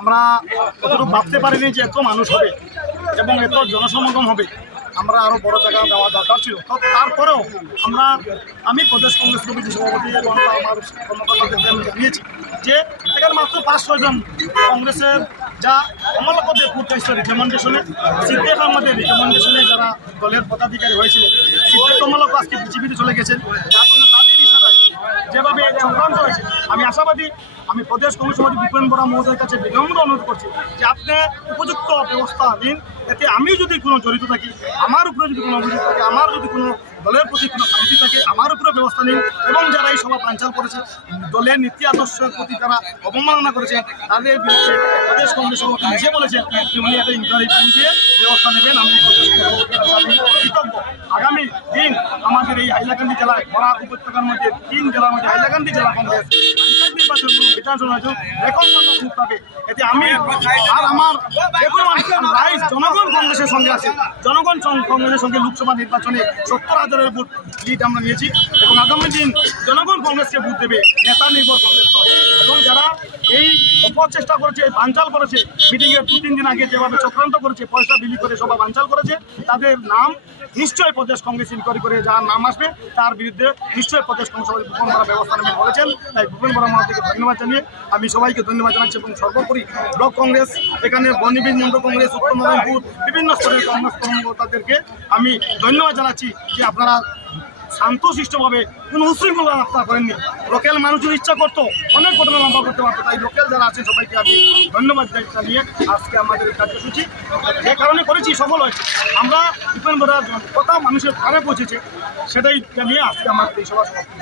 আমরা কতটুকু ভাবতে পারিনি যে এত মানুষ হবে এবং এত জনসমাগম হবে। আমরা আরও বড় জায়গা দেওয়া দরকার ছিল। তো তারপরেও আমি প্রদেশ কংগ্রেস কমিটির সভাপতি এবং আমার কর্মকর্তাদের আমি জানিয়েছি যে এখানে মাত্র 5-6 জন কংগ্রেসের যা কমলাপদের পূর্ত রিকমেন্ডেশনে সিদ্দিক আহমদের রিকমেন্ডেশনে যারা দলের পদাধিকারী হয়েছিলেন, সিদ্দিক কমলক আজকে বিজেপিতে চলে গেছেন। যার জন্য তাদের ইশারায় যেভাবে সংগ্রাম করেছে আমি আশাবাদী। আমি প্রদেশ কংগ্রেস সভাপতি বিপিন বরা মহোদয়ের কাছে বিনম্র অনুরোধ করছি যে আপনি উপযুক্ত ব্যবস্থা নিন, এতে আমি যদি কোনো জড়িত থাকি, আমার উপরে যদি কোনো অভিযোগ থাকে, আমার যদি কোনো দলের প্রতি কোনো খামতি থাকে, আমার উপরে ব্যবস্থা নিন। এবং যারা এই সভা বানচাল করেছে, দলের নীতি আদর্শের প্রতি যারা অবমাননা করেছেন, তাদের বিরুদ্ধে প্রদেশ কংগ্রেস সভাপতি নিজে বলেছেন যে উনি একটা ইনকোয়ারি টিম দিয়ে ব্যবস্থা নেবেন। আমি কৃতজ্ঞ। আগামী দিন আমাদের এই হাইলাকান্দি জেলায় বরাক উপত্যকার মধ্যে 3 জেলার মধ্যে হাইলাকান্দি জেলা কংগ্রেস পঞ্চায়েত নির্বাচন বিধানসভা ভোট পাবে। এতে আমি আর আমার রাইজ জনগণ কংগ্রেসের সঙ্গে আছে। জনগণ কংগ্রেসের সঙ্গে লোকসভা নির্বাচনে 70,000 ভোট লিড আমরা নিয়েছি এবং আগামী দিন জনগণ কংগ্রেসকে ভোট দেবে, নেতা নির্ভর কংগ্রেস। এবং যারা এই অপচেষ্টা করেছে, বানচাল করেছে, মিটিংয়ের 2-3 দিন আগে যেভাবে চক্রান্ত করেছে, পয়সা বিলি করে সভা বানচাল করেছে, তাদের নাম নিশ্চয়ই প্রদেশ কংগ্রেস ইনকোয়ারি করে যার নাম আসবে তার বিরুদ্ধে নিশ্চয়ই প্রদেশ কংগ্রেস ভূপেন বরা ব্যবস্থা নেবেন বলেছেন। তাই ভূপেন বরা মহাশয়কে ধন্যবাদ জানিয়ে আমি সবাইকে ধন্যবাদ জানাচ্ছি এবং সর্বোপরি ব্লক কংগ্রেস, এখানে বর্ণিবীর মন্ডল কংগ্রেস, উত্তর নারায়ণপুর বিভিন্ন স্তরের কংগ্রেস কর্মকর্তাদেরকে আমি ধন্যবাদ জানাচ্ছি যে আপনারা শান্তশিষ্টভাবে কোনো উশৃঙ্খলা রক্ষা করেননি। লোকাল মানুষের ইচ্ছা করতো অনেক ঘটনা লম্বা করতে পারতো, তাই লোকাল যারা আছে সবাইকে আমি ধন্যবাদ জানিয়ে আজকে আমাদের এই কার্যসূচি যে কারণে করেছি সফল হয়েছে। আমরা ভূপেন বরার কথা মানুষের কানে পৌঁছেছে, সেটাই জানিয়ে আজকে আমার এই সভা সমাপ্ত।